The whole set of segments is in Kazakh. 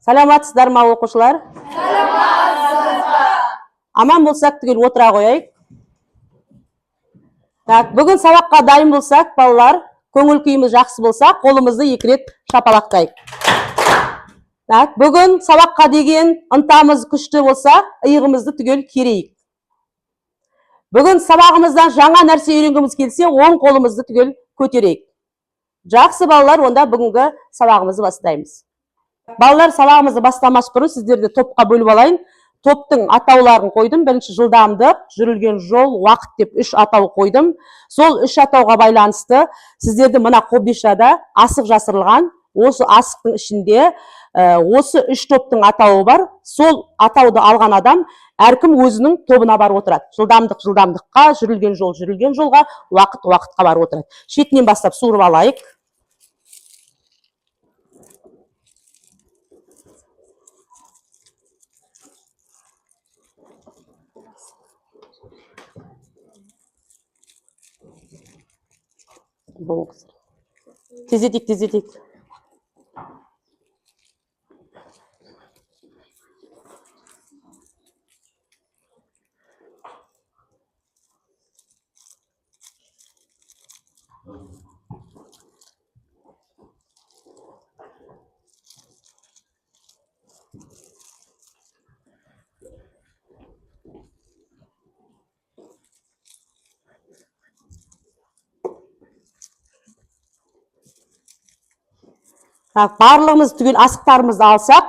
Саламатсыздар ма оқушылар? Аман болсақ түгел отыра қояйық. Так, бүгін сабаққа дайын болсақ, балалар, көңіл күйіміз жақсы болса, қолымызды екі рет шапалақтайық. Так, бүгін сабаққа деген ынтамыз күшті болса, иығымызды түгел керейік. Бүгін сабағымыздан жаңа нәрсе үйренгіміз келсе, оң қолымызды түгел көтерейік. Жақсы балалар, онда бүгінгі сабағымызды бастаймыз. Балалар, сабағымызды бастамас бұрын сіздерді топқа бөліп алайын. Топтың атауларын қойдым. Бірінші жылдамдық, жүрілген жол, уақыт деп 3 атау қойдым. Сол 3 атауға байланысты сіздерді мына қобдишада асық жасырылған. Осы асықтың ішінде осы 3 топтың атауы бар. Сол атауды алған адам әркім өзінің тобына барып отырады. Жылдамдық жылдамдыққа, жүрілген жол жүрілген жолға, уақыт уақытқа барып отырады. Шетінен бастап суырып алайық. Тездетейік. Барлығымыз түгел асықтарымызды алсақ,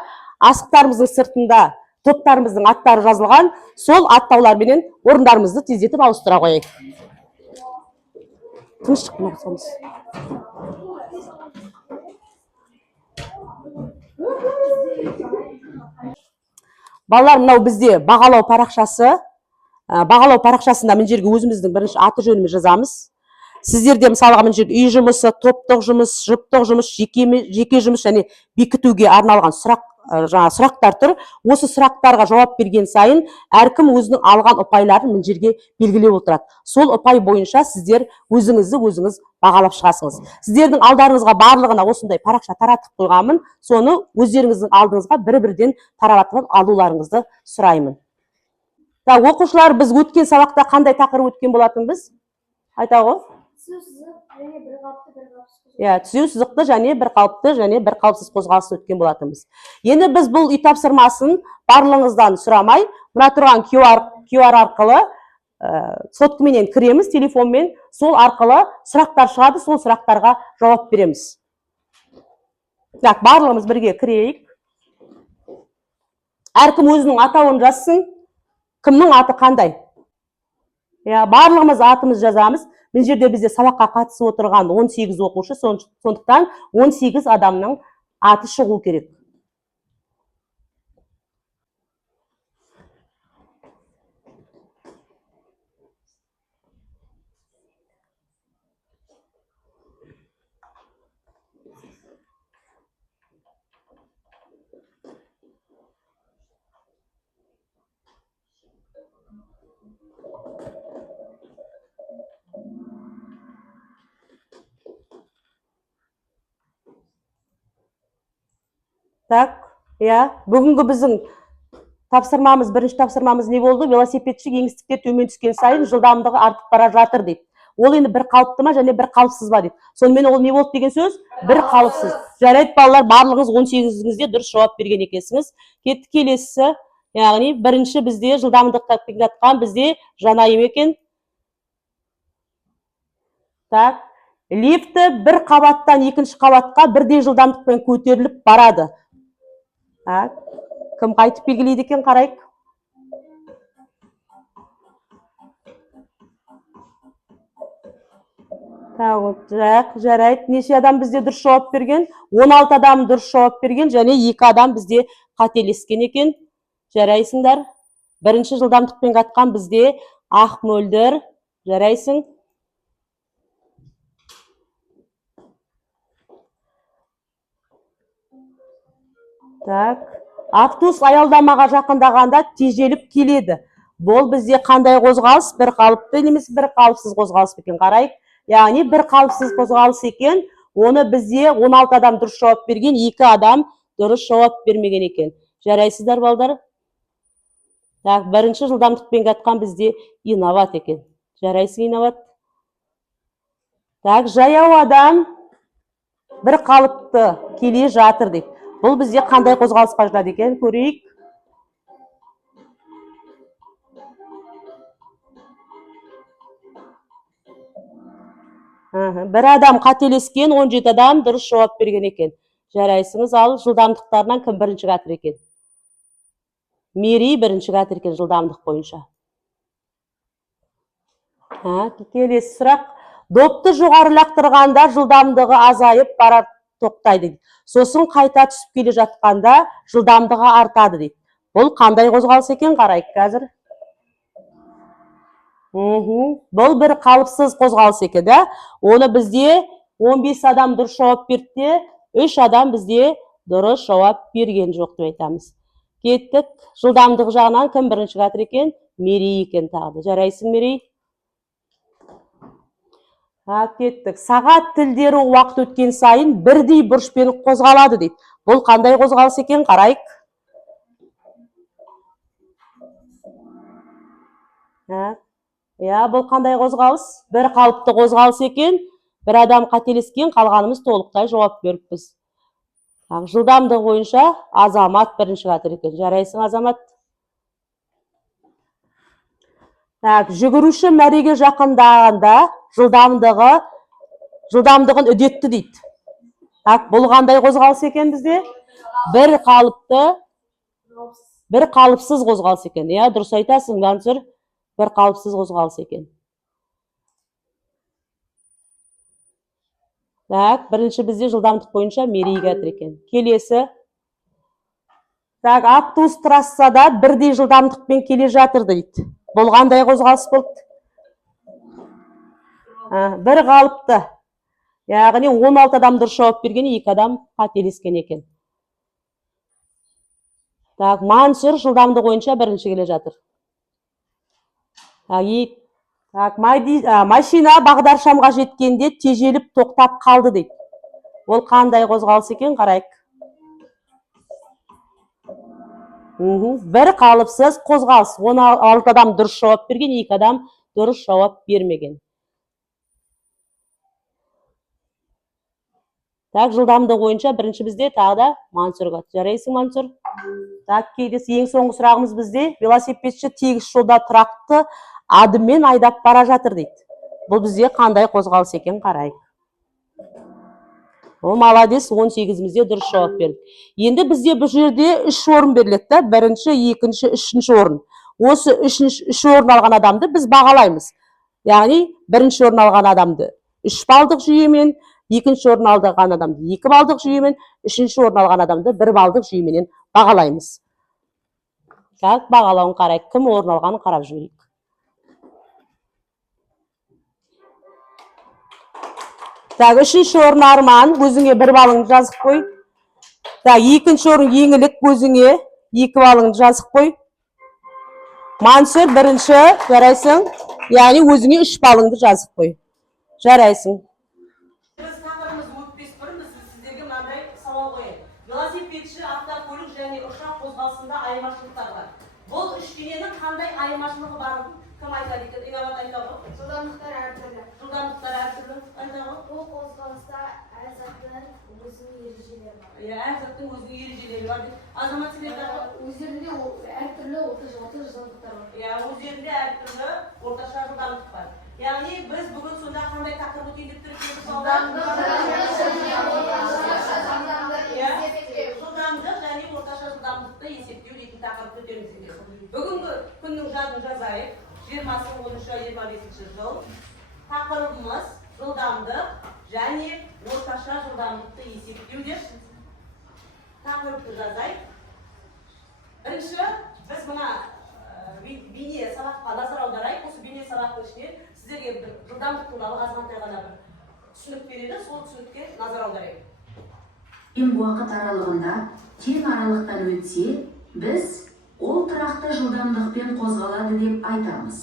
асықтарымыздың сыртында топтарымыздың аттары жазылған, сол аттауларменен орындарымызды тездетіп ауыстыра қояйық. Тыныштық болсаңыз. Балалар, мынау бізде бағалау парақшасы. Бағалау парақшасында мына жерге өзіміздің бірінші аты жөнімізді жазамыз. Сіздерде мысалға мына жерде үй жұмысы, топтық жұмыс, жұптық жұмыс, жеке жұмыс және бекітуге арналған сұрақтар тұр. Осы сұрақтарға жауап берген сайын әркім өзінің алған ұпайларын мына жерге белгілеп отырады. Сол ұпай бойынша сіздер өзіңіз бағалап шығасыңыз. Сіздердің алдарыңызға барлығына осындай парақша таратып қойғанмын. Соны өздеріңіздің алдыңызға бір-бірден таратып алуларыңызды сұраймын. Оқушылар, біз өткен сабақта қандай тақырып өткен болатынбыз? Айта ғой. Түзеу сызықты және бір қалыпты және бір қалыпсыз қозғалыс өткен болатынбыз. Енді біз бұл үй тапсырмасын барлығыңыздан сұрамай, мына тұрған QR арқылы соткаменен кіреміз, телефонмен, сол арқылы сұрақтар шығады, сол сұрақтарға жауап береміз. Барлығымыз бірге кірейік. Әркім өзінің атауын жазсын. Кімнің аты қандай? Барлығымыз атымыз жазамыз. Мен жерде бізде сабаққа қатысып отырған 18 оқушы, сондықтан 18 адамның аты шығу керек. Бүгінгі біздің тапсырмамыз, бірінші тапсырмамыз не болды? Велосипедші еңістікте төмен түскен сайын жылдамдығы артып бара жатыр дейді. Ол енді бір қалыпты ма және бір қалыпсыз ба дейді. Сонымен ол не болды деген сөз? Бір қалыпсыз. Жарайды балалар, барлығыңыз 18-іңізде дұрыс жауап берген екенсіңіз. Кетті келесі. Яғни бірінші бізде жылдамдыққа жатқан бізде жанайым екен. Лифті бір қабаттан екінші қабатқа бірдей жылдамдықпен көтеріліп барады. Кім қайтып белгілейді екен, қарайық. Жарайды. Неше адам бізде дұрыс жауап берген? 16 адам дұрыс жауап берген, және 2 адам бізде қателескен екен. Жарайсыңдар. Бірінші жылдамдықпен қатқан бізде ақ мөлдір. Жарайсың. Автобус аялдамаға жақындағанда тежеліп келеді. Бұл бізде қандай қозғалыс? Бір қалыпты немесе бір қалыпсыз қозғалыс екен, қарайық. Яғни бір қалыпсыз қозғалыс екен. Оны бізде 16 адам дұрыс жауап берген, 2 адам дұрыс жауап бермеген екен. Жарайсыздар балдар? Так, бірінші жылдамдықпен қатқан бізде инабат екен. Жарайсың инабат? Так, жаяу адам бір қалыпты келе жатыр дейді. Бұл бізде қандай қозғалысқа жатады екен? Көрейік. Бір адам қателескен, 17 адам дұрыс жауап берген екен. Жарайсыңыз, ал жылдамдықтарынан кім бірінші қатыр екен? Мери бірінші қатыр екен жылдамдық бойынша. Келесі сұрақ. Допты жоғары лақтырғанда жылдамдығы азайып барып тоқтайды. Сосын қайта түсіп келе жатқанда жылдамдығы артады дейді. Бұл қандай қозғалыс екен? Қарайық қазір. Бұл бір қалыпсыз қозғалыс екен, да? Оны бізде 15 адам дұрыс жауап берді, 3 адам бізде дұрыс жауап берген жоқ деп айтамыз. Кеттік. Жылдамдық жағынан кім бірінші қатыр екен? Мери екен тағы. Жарайсың, Мери? Кеттік. Сағат тілдері уақыт өткен сайын бірдей бұрышпен қозғалады дейді. Бұл қандай қозғалыс екен? Қарайық. Бұл қандай қозғалыс? Бір қалыпты қозғалыс екен. Бір адам қателескен, қалғанымыз толықтай жауап беріппіз. Жылдамдық бойынша Азамат бірінші қатыр екен. Жарайсың, Азамат? Жүгіруші мәреге жақындағанда жылдамдығын үдетті дейді. Бұл қандай қозғалыс екен бізде? Бір қалыпсыз қозғалыс екен. Дұрыс айтасың, Мансұр. Бір қалыпсыз қозғалыс екен. Бірінші бізде жылдамдық бойынша Мери қатыр екен. Келесі. Автобус трассада бірдей жылдамдықпен келе жатыр дейді. Бұл қандай қозғалыс болды? Бір қалыпты. Яғни 16 адам дұрыс жауап берген, 2 адам қателескен екен. Мансұр жылдамдық бойынша бірінші келе жатыр. Машина бағдаршамға жеткенде тежеліп тоқтап қалды дейді. Ол қандай қозғалыс екен? Қарайық. Бір қалыпсыз қозғалыс. 16 адам дұрыс жауап берген, 2 адам дұрыс жауап бермеген. Жылдамдығы бойынша бірінші бізде тағы да Мансұр қатыр. Жарайсың, Мансұр? Келесі ең соңғы сұрағымыз бізде. Велосипедші тегіс жолда тұрақты адыммен айдап бара жатыр дейді. Бұл бізде қандай қозғалыс екен? Қарайық. Ол молодец, 18-мізде дұрыс жауап берді. Енді бізде бұл жерде 3 орын беріледі. Бірінші, екінші, үшінші орын. Осы 3 орын алған адамды біз бағалаймыз. Яғни, бірінші орын алған адамды 3 балдық жүйемен, екінші орын алған адамды 2 балдық жүйемен, үшінші орын алған адамды 1 балдық жүйеменен бағалаймыз. Бағалауын қарайық. Кім орын алғанын қарап жіберейік. Үшінші орын Арман, өзіңе 1 балыңды жазып қой. Екінші орын Еңілік, өзіңе 2 балыңды жазып қой. Мансұр бірінші, жарайсың. Яғни өзіңе 3 балыңды жазып қой. Жарайсың. Біз тақырыбымыз өтпес бұрын біз сіздерге мынандай сауал қояйық. Велосипедші, автокөлік және ұшақ қозғалысында айырмашылықтар бар. Бұл үшкененің қандай айырмашылығы бар? Кім айтады екен? Инабат айтады. Жылдамдықтар әртүрлі. Жылдамдықтар әртүрлі. Айтады. Бұл қозғалыста әр заттың өзінің ережелері бар. Әр заттың өзінің ережелері бар. Азамат сен айтады. Өздерінде әртүрлі орташа жылдамдықтар бар. Өздерінде әртүрлі орташа жылдамдық бар. Яғни біз бүгін сонда қандай тақырып өтейін деп тұрмыз? Жылдамдық және орташа жылдамдықты есептеу дейтін тақырып өтеміз. Бүгінгі күннің жадын жазайық. 20-10-25 жыл. Тақырыбымыз жылдамдық және орташа жылдамдықты есептеу деп тақырыпты жазайық. Бірінші, біз мына бейне сабаққа назар аударайық. Осы бейне сабақтың ішіне сіздерге бір жылдамдық туралы азғантай ғана бір түсінік береді. Сол түсінікке назар аударайық. Уақыт аралығында тең аралықтан өтсе, біз ол тұрақты жылдамдықпен қозғалады деп айтамыз.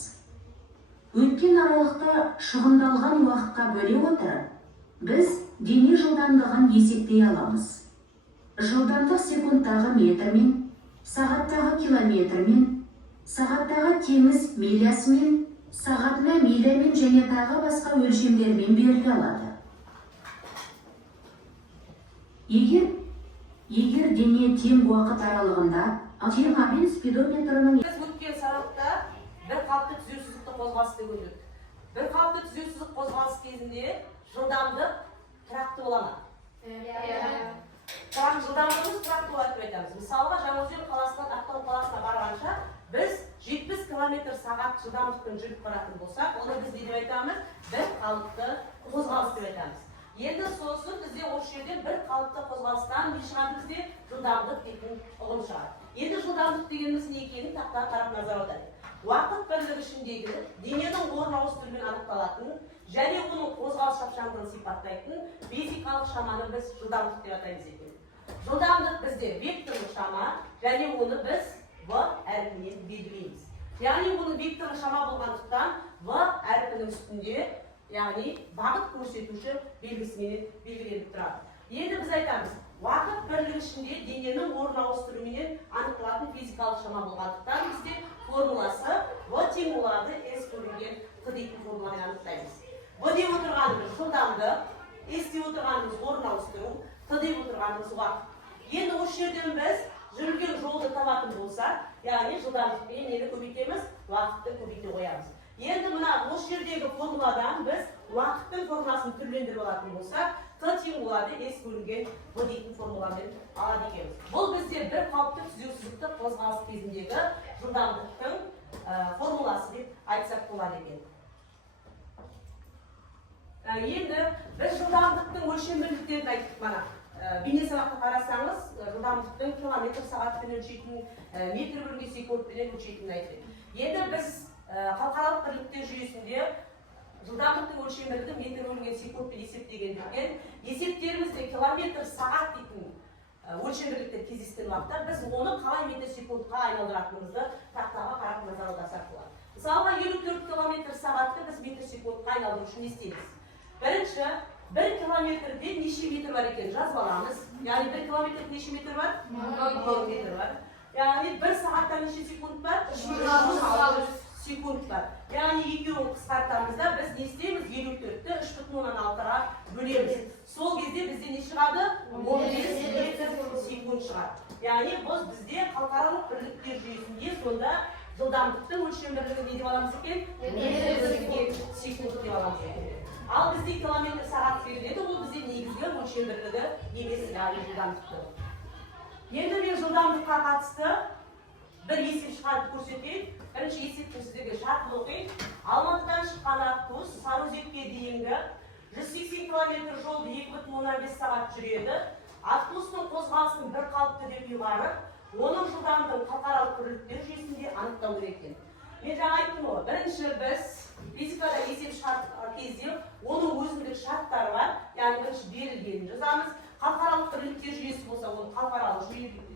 Өткен аралықта шығындалған уақытқа бөле отырып, біз дене жылдамдығын есептей аламыз. жылдамдық секундтағы метрмен, сағаттағы километрмен, сағаттағы теңіз милясымен, сағатына милямен және тағы басқа өлшемдермен беріле алады. Егер дене тең уақыт аралығында тең спидометрінің Біз өткен сабақта бір қалыпты түзеу сызықты қозғалысты көрдік. Бір қалыпты түзеу сызық қозғалыс кезінде жылдамдық тұрақты бола ма? Жылдамдығымыз тұрақты болады деп айтамыз. Мысалға, Жаңаөзен қаласынан Ақтау қаласына барғанша біз 70 км/сағат жылдамдықпен жүріп баратын болсақ, оны біз не деп айтамыз? Бір қалыпты қозғалыс деп айтамыз. Енді сосын бізде осы жерден бір қалыпты қозғалыстан не шығады бізде? Жылдамдық дейтін ұғым шығады. Енді жылдамдық дегеніміз не екенін тақтаға қарап назар аударайық. Уақыт бірлігі ішіндегі дененің орын ауыстыруымен анықталатын және оның қозғалыс шапшаңдығын сипаттайтын физикалық шаманы біз жылдамдық деп атаймыз екен. Жылдамдық бізде векторлық шама және оны біз V әрпінен белгілейміз. Яғни оны векторлық шама болғандықтан V әрпінің үстінде, яғни бағыт көрсетуші белгісімен белгіленіп тұрады. Енді біз айтамыз, уақыт бірлігі ішінде дененің орын ауыстыруымен анықталатын физикалық шама болғандықтан бізде формуласы V тең болады S бөлінген Q дейтін формуламен анықтаймыз. V деп отырғанымыз жылдамдық, S деп отырғанымыз орын ауыстыру, Q деп отырғанымыз уақыт. Енді осы жерден біз жүрген жолды табатын болсақ, яғни жылдамдықпен нені көбейтеміз? Уақытты көбейте қоямыз. Енді мына осы жердегі формуладан біз уақыттың формуласын түрлендіріп алатын болсақ, Q тең болады S бөлінген V дейтін формуламен алады екенбіз. Бұл бізде бір қалыпты түзеу сызықты қозғалыс кезіндегі жылдамдықтың формуласы деп айтсақ болады екен. Енді біз жылдамдықтың өлшем бірліктерін айттық мана. Бейне сабақты қарасаңыз, жылдамдықтың км/сағатпен өлшейтін, метр бөлінген секундпен өлшейтінін айттық. Енді біз халықаралық бірліктер жүйесінде жылдамдықтың өлшем бірлігі метр бөлінген секундпен есептегендіктен, есептерімізде км/сағат дейтін өлшем бірліктер кездескен уақытта біз оны қалай метр секундқа айналдыратынымызды тақтаға қарап назар аударсақ болады. Мысалға 54 км/сағатты біз метр секундқа айналдыру үшін не істейміз? Бірінші, 1 километрде неше метр бар екен жазып аламыз. Яғни 1 километрде неше метр бар? 10 метр бар. Яғни 1 сағатта неше секунд бар? 3,6 секунд бар. Яғни екеуін қысқартамызда біз не істейміз? 54-ті 3,6-ға бөлеміз. Сол кезде бізде не шығады? 15 метр секунд шығады. Яғни бізде халықаралық бірліктер жүйесінде сонда жылдамдықтың өлшем бірлігі не деп аламыз екен? Метр бөлінген секунд деп аламыз екен. Ал бізде км/сағат беріледі, ол бізде негізгі өлшем бірлігі емес, яғни жылдамдықты. Енді мен жылдамдыққа қатысты бір есеп шығарып көрсетейін. Бірінші есептің сіздерге шартын оқиын. Алматыдан шыққан автобус Сарыөзекке дейінгі 180 км жолды 2,15 сағат жүреді. Автобустың қозғалысын бір қалыпты деп ұйғарып, оның жылдамдығын халықаралық бірліктер жүйесінде анықтау керек екен. Мен жаңа айттым ғой, бірінші біз физикада есеп шығарған кезде оның өзіндік шарттары бар, яғни бірінші берілгенін жазамыз. Халықаралық бірліктер жүйесі болса, оны халықаралық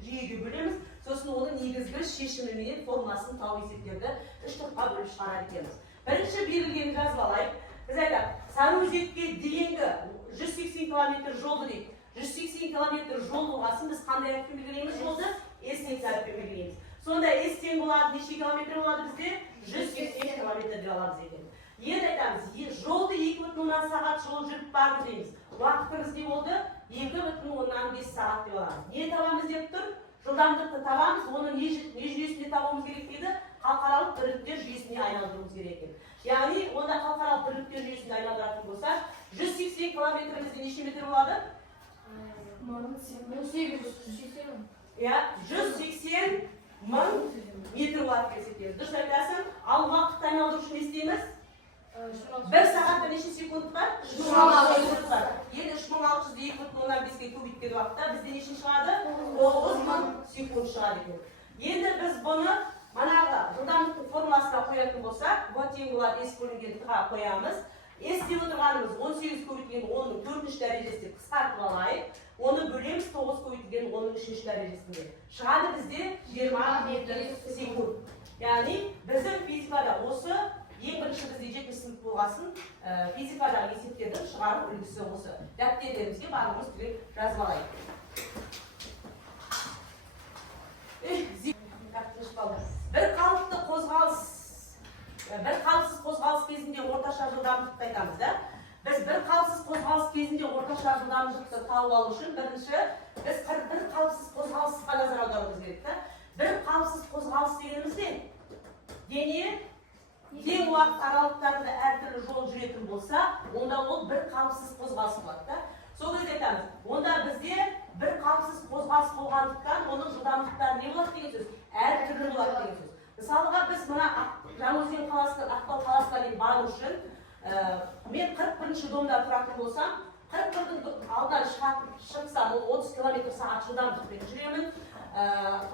жүйеге бөлеміз, сосын оның негізгі шешімімен формуласын тауып есептерді 3 топқа бөліп шығарады екенбіз. Бірінші берілгенін жазып алайық. Біз айтамыз, Сарыөзекке дейінгі 180 км жолды дейді. 180 км жол болғасын біз қандай әріппен белгілейміз жолды? S тең әріппен белгілейміз. Сонда S тең болады, неше километр болады бізде? 180 км деп аламыз екен. Енді айтамыз, жолды 2,10 сағат жол жүріп барды дейміз. Уақытымыз не болды? 2,15 сағат деп аламыз. Не табамыз деп тұр? Жылдамдықты табамыз, оны не жүйесінде табуымыз керек дейді? Халықаралық бірліктер жүйесіне айналдыруымыз керек екен. Яғни, онда халықаралық бірліктер жүйесіне айналдыратын болсақ, 180 километрімізде неше метр болады? 180 мың метр болады есептейміз. Дұрыс айтасың, ал уақытты айналдыру үшін не істейміз? 1 сағатта неше секунд бар? 3,6 секунд бар. Енді 3,600-ді 2,15-ге көбейткен уақытта бізде неше шығады? 9,000 секунд шығады екен. Енді біз бұны манағы жылдамдықтың формуласына қоятын болсақ, V тең болады S бөлінген Q-ға қоямыз. S деп отырғанымыз 18 көбейтілген 10-ның 4-ші дәрежесінде қысқартып алайық. Оны бөлеміз 9 көбейтілген 10-ның 3-ші дәрежесінде. Шығады бізде 20 метр секунд. Яғни біздің физикада осы ең бірінші бізде 7 сынып болғасын физикадағы есептердің шығару үлгісі осы. Дәптерімізге барлығымыз түгел жазып алайық. нақты айтамыз да. Біз бір қалыпсыз қозғалыс кезінде орташа жылдамдықты тауып алу үшін бірінші біз бір қалыпсыз қозғалысқа назар аударуымыз керек та. Бір қалыпсыз қозғалыс дегеніміз не? Дене тең уақыт аралықтарында әртүрлі жол жүретін болса, онда ол бір қалыпсыз қозғалыс болады да. Сол кезде айтамыз, онда бізде бір қалыпсыз қозғалыс болғандықтан оның жылдамдықтары не болады деген сөз? Әртүрлі болады деген сөз. Мысалға біз мына Жаңаөзен қаласынан Ақтау қаласына дейін бару үшін мен 41-ші домда тұратын болсам, 41-дің алдынан шықсам, ол 30 км/сағат жылдамдықпен жүремін.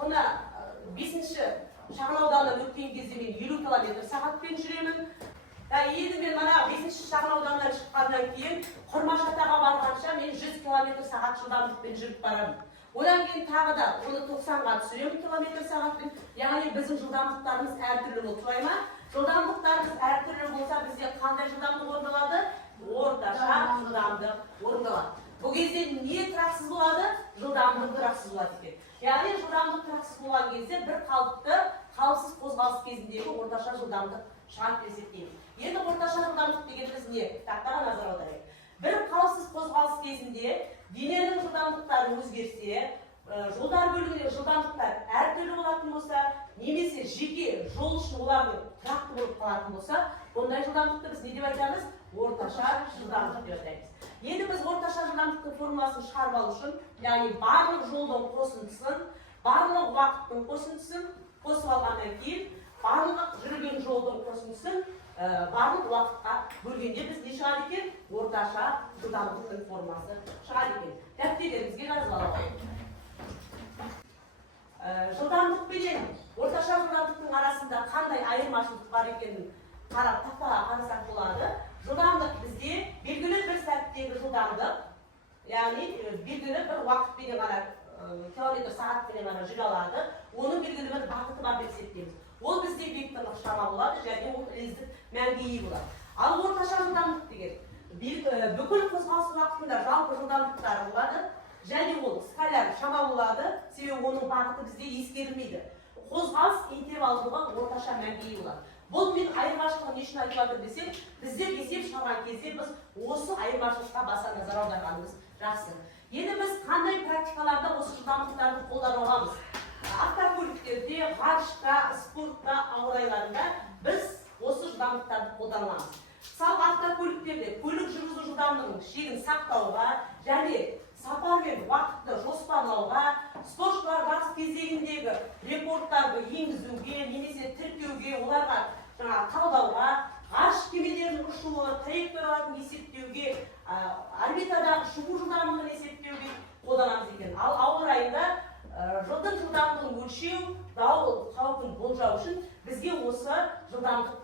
Оны 5-ші шағын ауданнан өткен кезде мен 50 км/сағатпен жүремін. Енді мен мына 5-ші шағын ауданнан шыққаннан кейін Құрмашатаға барғанша мен 100 км/сағат жылдамдықпен жүріп барамын. Одан кейін тағы да оны 90-ға түсіремін км/сағатпен. Яғни біздің жылдамдықтарымыз әртүрлі болып тұрай ма? Жылдамдықтарымыз әртүрлі болса бізде қандай жылдамдық орындалады? Орташа жылдамдық орындалады. Бұл кезде не тұрақсыз болады? Жылдамдық тұрақсыз болады екен. Яғни жылдамдық тұрақсыз болған кезде бір қалыпты қалыпсыз қозғалыс кезіндегі орташа жылдамдық шығады деп есептейміз. Енді орташа жылдамдық дегеніміз не? Тақтаға назар аударайық. Бір қалыпсыз қозғалыс кезінде дененің жылдамдықтары өзгерсе, жолдар бөлігіндегі жылдамдықтар әртүрлі болатын болса, немесе жеке жол үшін олардың тұрақты болып қалатын болса, ондай жылдамдықты біз не деп айтамыз? Орташа жылдамдық деп айтамыз. Енді біз орташа жылдамдықтың формуласын шығарып алу үшін, яғни барлық жолдың қосындысын, барлық уақыттың қосындысын қосып алғаннан кейін, барлық жүрген жолдың қосындысын барлық уақытқа бөлгенде біз не шығады екен? Орташа жылдамдықтың формуласы шығады екен. Дәптерлеріңізге жазып алайық. Жылдамдық пен орташа жылдамдықтың арасында қандай айырмашылық бар екенін қарап тақтаға қарасақ болады. Жылдамдық бізде белгілі бір сәттегі жылдамдық, яғни белгілі бір уақытпен ғана км/сағатпен ғана жүре алады. Оның белгілі бір бағыты бар деп есептейміз. Ол бізде векторлық шама болады, және ол ілездік мәнге ие болады. Ал орташа жылдамдық деген бүкіл қозғалыс уақытында жалпы жылдамдықтары болады, және ол скаляр шама болады, себебі оның бағыты бізде ескерілмейді. Қозғалыс интервалдығы орташа мәнге ие болады. Бұл мен айырмашылығы не үшін айтып жатыр десек, біздер есеп шығарған кезде біз осы айырмашылыққа баса назар аударғанымыз жақсы. Енді біз қандай практикаларда осы жылдамдықтарды қолдана аламыз? Автокөліктерде, ғарышта, спортта, ауа райларында біз осы жылдамдықтарды қолданамыз. Мысалы, автокөліктерде көлік жүргізу жылдамдығының шегін сақтауға және сапар мен уақытты жоспарлауға, спортшылар жарыс кезеңіндегі рекордтарды енгізуге, немесе тіркеуге, оларға талдауға, ғарыш кемелерінің ұшуы, траекторияларын есептеуге, орбитадағы шығу жылдамдығын есептеуге қолданамыз екен. Ал ауа райында жылдың жылдамдығын өлшеу, дауыл қаупін болжау үшін бізге осы жылдамдық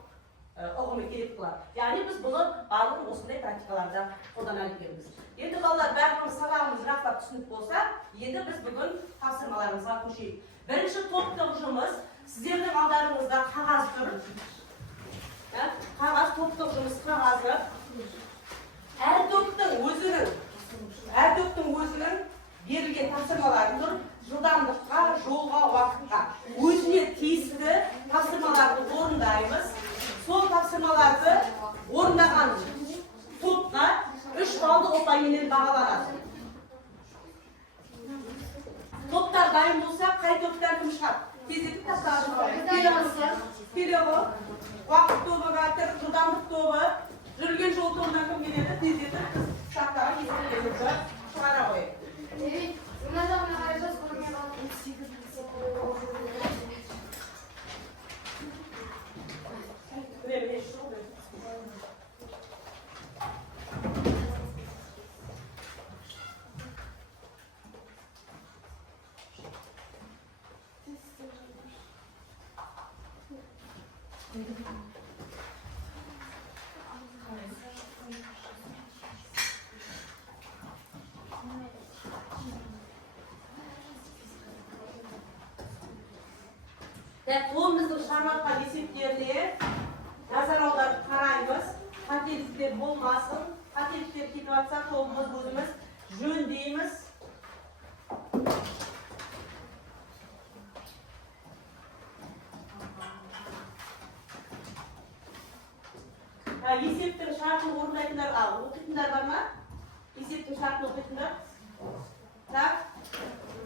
ұғымы керек болады. Яғни біз бұны барлық осындай практикаларда қолдана екенбіз. Енді балалар бәріміз сабағымыз жақсылап түсініп болса, енді біз бүгін тапсырмаларымызға көшейік. Бірінші топтық жұмыс, сіздердің алдарыңызда қағаз тұр. Қағаз, топтық жұмыс қағазы. Әр топтың өзінің берілген тапсырмалары тұр. Жылдамдыққа, жолға, уақытқа. Өзіне тиісті тапсырмаларды орындаймыз. Сол тапсырмаларды орындаған топқа 3 балды ұпаймен бағаланады. Топтар дайын болса, қай топтар кім шығады? Тездетіп тастағанымыз. Педагог, уақыт тобы қатыр, жылдамдық тобы, жүрген жол тобынан кім келеді? Тездетіп тастаған есептерімізді шығара қойып. Қолымыздың шығарматқан есептеріне назар аударып қараймыз. Қателіктер болмасын. Қателіктер кетіп жатса, қолымыз өзіміз жөндейміз. Есептің шартын орындайтындар, оқитындар бар ма? Есептің шартын оқитындар. Так,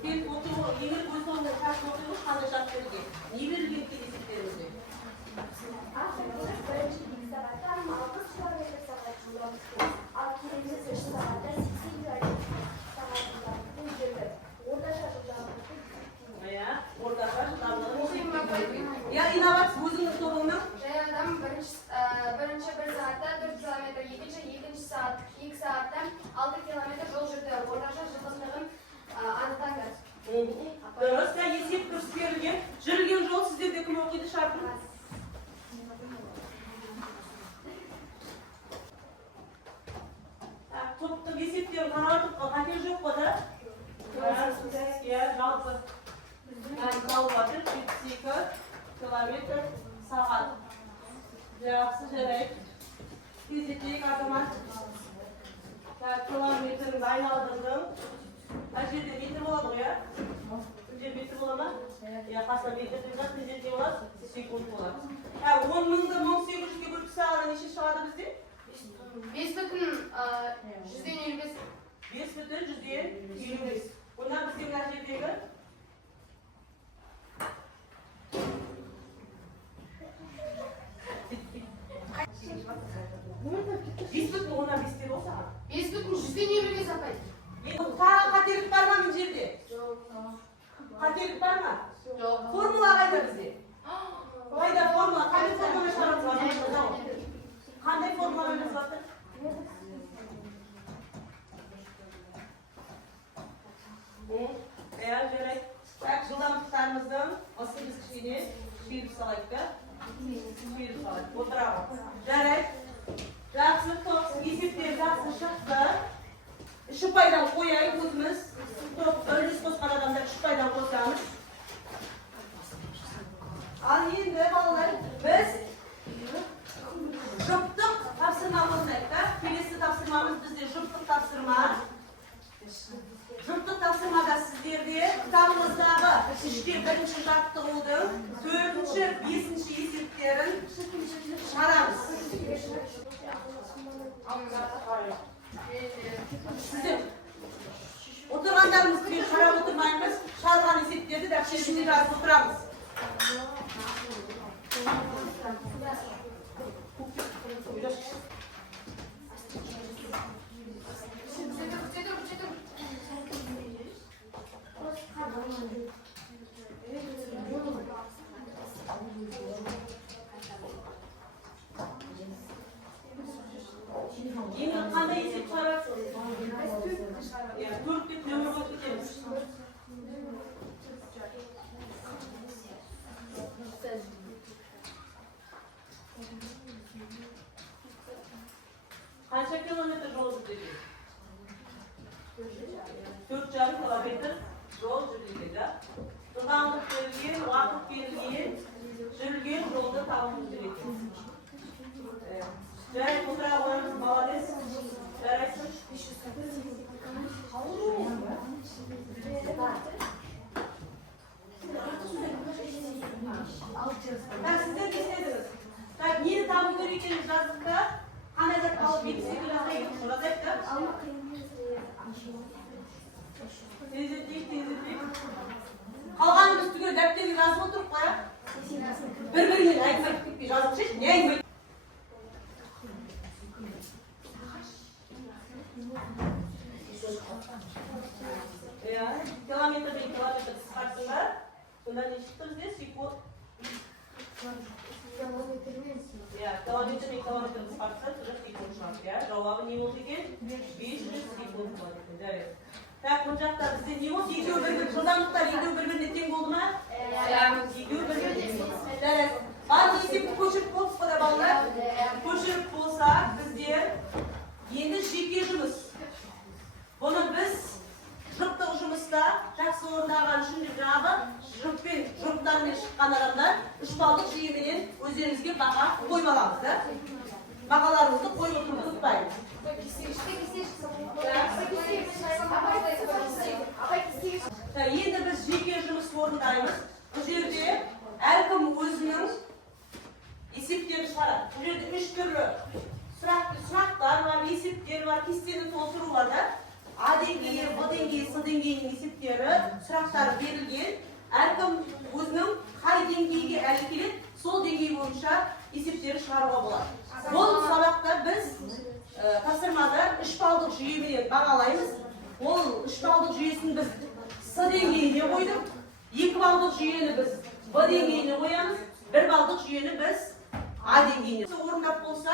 келіп оқиғы, егер көзіңнің шартын оқиғы, қандай шарт беруге? Не берілген екен есептерімізде? Birinci bir saatte 6 kilometre saat yolumuz. Al kilimiz 3 saatte 80 kilometre saat. Orada şartlarımız. Ortaqa Ya inovat o'zingni hisobingni. Adam birinchi bir saatte 4 kilometre, ikkinchi saat 2 saatte 6 kilometre yol yurdi. O'rtacha yig'izlig'im aniqlangan. Durust, esep ko'rsatib berilgan. Yurilgan yo'l sizlarda kim o'qiydi shartni? To'pni eseplarni qarab qanday yo'q qo'da? Ya, жалпы kalvatır 32 kilometre saat. Жақсы жарайды. Кезектейік атаман. Kilometre'nin айналдырдым. Ана жерде метр болады ғой, я? Бұл жер метр бола ма? Я қасына метр деп жатыр, мына жерде болады, секунд болады. 10.000-ді 1800-ге бөліп сағада неше шығады бізде? 5,155. 5,155. Онда бізге мына жердегі Бесбүтін оннан бестер болса ма? 5,155. Тағы қателік бар ма мен жерде? Қателік бар ма? Формула қайда бізде? Қайда формула? Қандай формула шығарып жатыр? Қандай формула ойлап жатыр? Жарайды. Так, жылдамдықтарымыздың осы біз кішкене шүйіріп салайық та. Шүйіріп салайық. Отырағы. Жарайды. Жақсы, топ есептер жақсы шықты. Үш пайдан қояйық өзіміз. Топ үлес қосқан адамдар үш пайдан қосамыз. Ал енді балалар, біз жұптық тапсырма қосайық та. Келесі тапсырмамыз бізде жұптық тапсырма. Жұптық тапсырмада сіздерде кітабыңыздағы іште бірінші жаттығудың 4-ші, 5-ші есептерін шығарамыз. Сіздер отырғандарымыз түгел қарап отырмаймыз, шығарған есептерді дәптеріне жазып отырамыз. Енді қандай есеп шығарасыз? Төрт деп нөмір қойып кетеміз. Қанша километр жол жүрдік? 4,5 километр жол жүрдік, да? Жылдамдық берілген, уақыт берілген, жүрген жолды табуымыз керек. Жарайды, отыра қойыңыз, молодец. Жарайсың. Сіздер не істедіңіз? Нені табу керек екенін жаздық та, қандай зат алып бекітсек жазайық та? Тездетейік. Қалғанымыз түгел дәптерге жазып отырып қояйық. Бір-бірінен айтып кетпей жазып шеш, не айтпайды. Километрден километр қысқартсыңдар. Сонда не шықты бізде? Секунд. Километрден километр қысқартса, тұра секунд шығады. Жауабы не болды екен? 500 секунд болады екен. Жарайды. Так, бұл жақта бізде не болды? Екеуі бір-бір. Жылдамдықтар екеуі бір-біріне тең болды ма? Екеуі бір-біріне. Жарайды. Барлық есепті көшіріп болдық қой да балалар. Көшіріп болсақ, біздер енді жеке жұмыс. Бұны біз жұптық жұмыста жақсы орындаған үшін деп жаңағы жұптармен шыққан адамдар 3 балдық жүйеменен өздеріңізге баға қойып аламыз, да? Бағаларыңызды қойып отырғызбаймыз. Енді біз жеке жұмыс орындаймыз. Бұл жерде әркім өзінің есептерін шығарады. Бұл жерде 3 түрлі деңгейі, Б деңгейі, С деңгейінің есептері, сұрақтары берілген. Әркім өзінің қай деңгейге әлі келеді, сол деңгей бойынша есептері шығаруға болады. Бұл сабақта біз тапсырмада 3 балдық жүйемен бағалаймыз. Ол 3 балдық жүйесін біз С деңгейіне қойдық. 2 балдық жүйені біз Б деңгейіне қоямыз. 1 балдық жүйені біз А деңгейіне. Орындап болса,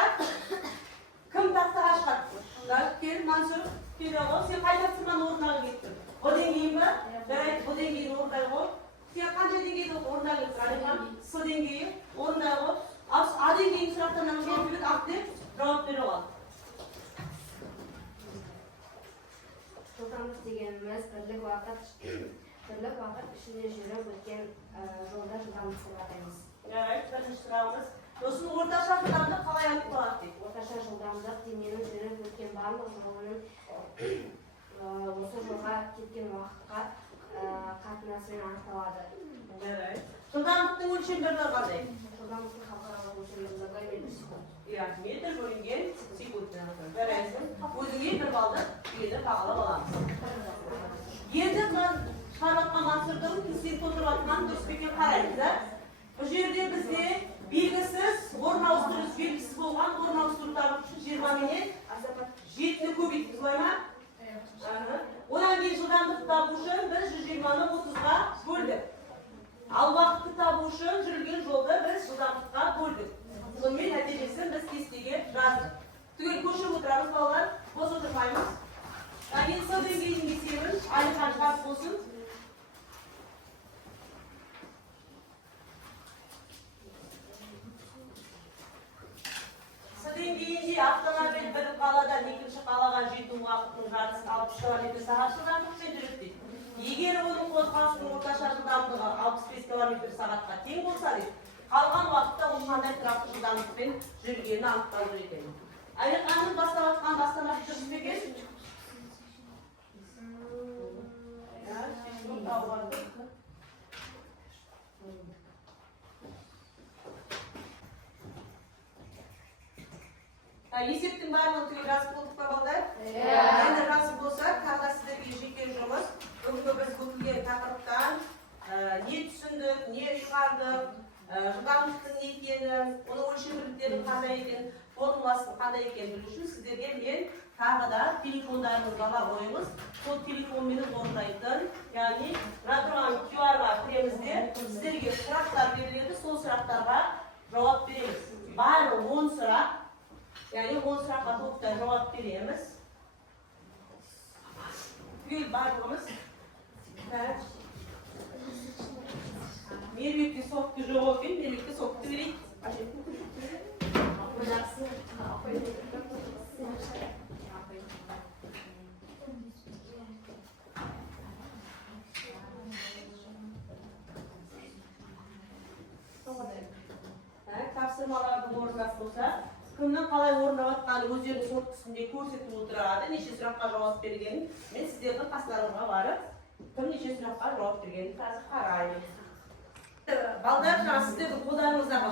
кім тақтаға шығады? Кел, Мансұр, кел ағау. Сен қай тапсырманы орындауға кеттің? Б деңгейін ба? Жарайды, Б деңгейін орындай ғой. Сен қанша деңгейді орындай кеттің? С деңгейі орындай ғой. А деңгейін сұрақтарынан жауап береді, ақ деп жауап бере алады. Жылдамдық дегеніміз бірлік уақыт ішінде жүріп өткен жолда жылдамдық деп атаймыз. Жарайды, бірінші сұрағымыз. Сосын орташа жылдамдық қалай анықталады дейді? Орташа жылдамдық дененің жүріп өткен барлық жолының осы жолға кеткен уақытқа қатынасымен анықталады. Жарайды. Жылдамдықтың өлшем бірлігі қандай? Жылдамдықтың халықаралық өлшем бірлігі метр секунд. Иә, метр бөлінген секундтан. Жарайды. Өзіңе 1 балды жүйені бағалап аламыз. Енді шығарып Мансұрдың кестені толтырып жатқан дұрыс па екенін қараймыз, да? Бұл жерде бізде белгісіз, орын ауыстыру белгісіз болған орын ауыстыру табу үшін 20 менен 7-ні көбейтіп солай ма? Одан кейін жылдамдықты табу үшін біз 120-ны 30-ға бөлдік. Ал уақытты табу үшін жүрілген жолды біз жылдамдыққа бөлдік. Сонымен нәтижесін біз кестеге жаздық. Түгел көшіп отырамыз балалар, бос отырмаймыз. Кейін С деңгейінің есебін Алихан шығарып болсын. С деңгейінде автомобиль бір қаладан екінші қалаға жету уақытының жартысын 60 км/сағат жылдамдықпен жүреді дейді. Егер оның қозғалысының орташа жылдамдығы 65 км/сағатқа тең болса дейді, қалған уақытта оның қандай тұрақты жылдамдықпен жүргені анықталды екен. Алиханның бастап жатқан бастамасы дұрыс па екен? Есептің барлығын түгел жазып болдық па балдар? Енді жазып болса, тағы сіздерге жеке жұмыс. Бүгінгі біз көтерген тақырыптан не түсіндік, не ұйғардық, жылдамдықтың не екенін, оның өлшем бірліктерінің қандай екенін, формуласының қандай екенін білу үшін сіздерге мен тағы да телефондарыңызға қойыңыз. Сол телефонмен орындайтын, яғни тұрған QR-ға кіремізде сіздерге сұрақтар беріледі, сол сұрақтарға жауап береміз. Барлығы 10 сұрақ, яғни 10 сұраққа толықтай жауап береміз. Түгел барлығымыз. Меруекте сотты жоқ екен, Меруекте сотты берейік. Тапсырмалардың орындап болса, кімнің қалай орындап жатқанын өздерінің сот түсінде көрсетіп отырады, неше сұраққа жауап бергенін мен сіздердің қастарыңызға барып, кім неше сұраққа жауап бергенін қазір қараймын. Балдар, сіздердің қолдарыңыздағы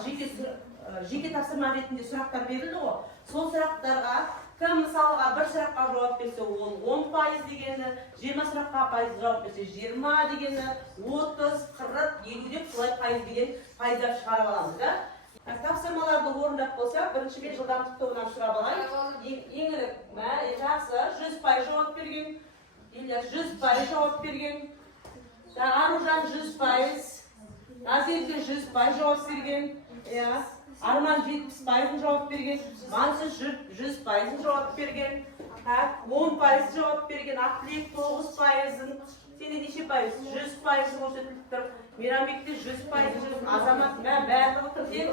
жеке тапсырма ретінде сұрақтар берілді ғой. Сол сұрақтарға кім мысалға бір сұраққа жауап берсе, ол 10% дегені, 20 сұраққа пайыз жауап берсе, 20 дегені, 30, 40, 50 деп солай пайыз деген пайыздар шығарып аламыз, да? Тапсырмаларды орындап болса, бірінші мен жылдамдықты онан сұрап алайын. Еңілік, жақсы, 100% жауап берген, Ильяс 100% жауап берген, Аружан 100%, Назерке 100% жауап берген, Арман 70% жауап берген, Мансұр 100% жауап берген, 10% жауап берген, Ақтілек 9%, сенде неше пайыз? 100% көрсетіліп тұр. Мейрамбекте 100%, Азамат барлығы тең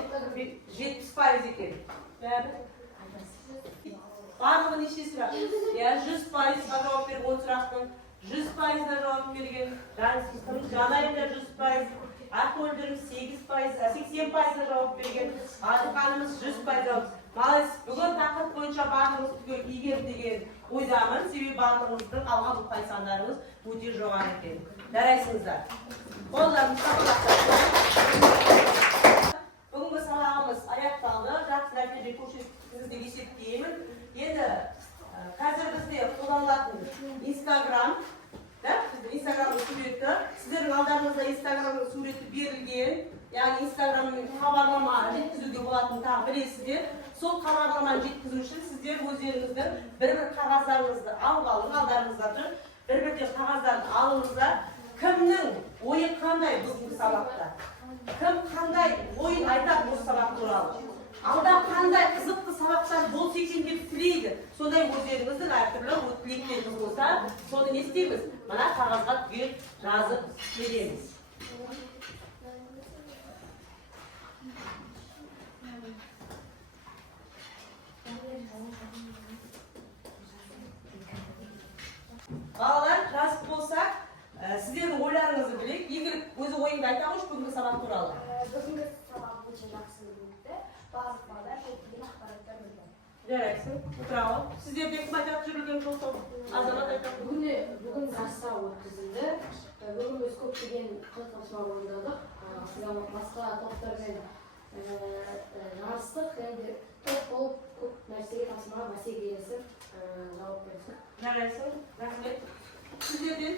70% екен. Барлығы неше сұрақ? 100%-ға жауап берген 10 сұрақтың 100%-ға жауап берген, Жанайында 100%, Ақмөлдірім 80%-ға жауап берген, Адықанымыз 100% жауап. Малайс, бүгін тақырып бойынша барлығымыз түгел игер деген ойдамын, себебі барлығымыздың алған ұпай сандарымыз өте жоғары екен. Жарайсыңыздар. Қолдарыңыз сабақтар. Бүгінгі сабағымыз аяқталды. Жақсы нәтиже көрсеттіңіз деп есептеймін. Енді қазір бізде қолданылатын жеткізуге болатынын тағы білесіздер. Сол хабарламаны жеткізу үшін сіздер өздеріңіздің бір-бір қағаздарыңызды алып алдарыңызда тұр. Бір-бірден қағаздарды алыңыздар. Кімнің ойы қандай бүгінгі сабақта? Кім қандай ойын айтады бұл сабақ туралы? Алда қандай қызықты сабақтар болса екен деп тілейді. Сондай өздеріңіздің әртүрлі тілектеріңіз болса, соны не істейміз? Мына қағазға түгел жазып береміз. Балалар, жазып болсақ, сіздердің ойларыңызды білейік. Игілік өзі ойыңды айта қойшы бүгінгі сабақ туралы. Бүгінгі сабақ өте жақсы өтті. Барлық балалар көптеген ақпараттар білді. Жарайсың, отыра ал. Сіздерде кім айтып жүрген болса, Азамат айтып. Бүгін жарысқа өткізілді. Бүгін біз көптеген қызықтырушылар орындадық. Басқа топтармен жарыстық. Енді топ болып көп нәрсеге тапсырма бәсекелесіп жауап бердік. Жарайсың, рахмет. Сіздерден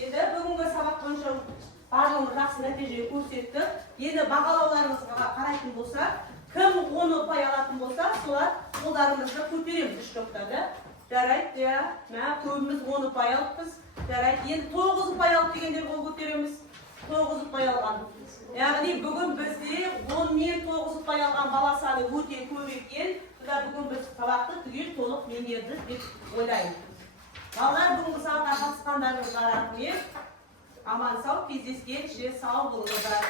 енді бүгінгі сабақ бойынша барлығымыз жақсы нәтиже көрсеттік. Енді бағалауларымызға қарайтын болса, кім 10 ұпай алатын болса, солар қолдарымызды көтереміз үш топта. Жарайды, көбіміз 10 ұпай алыппыз. Жарайды, енді 9 ұпай алып дегендер қол көтереміз. 9 ұпай алған. Яғни бүгін бізде 10 мен 9 ұпай алған бала саны өте көп екен. Бүгін біз сабақты түгел толық меңгердік деп ойлаймын. Балалар, бүгінгі сабаққа қатысқандарыңызға рахмет. Аман сау, кездескенше сау болыңыздар.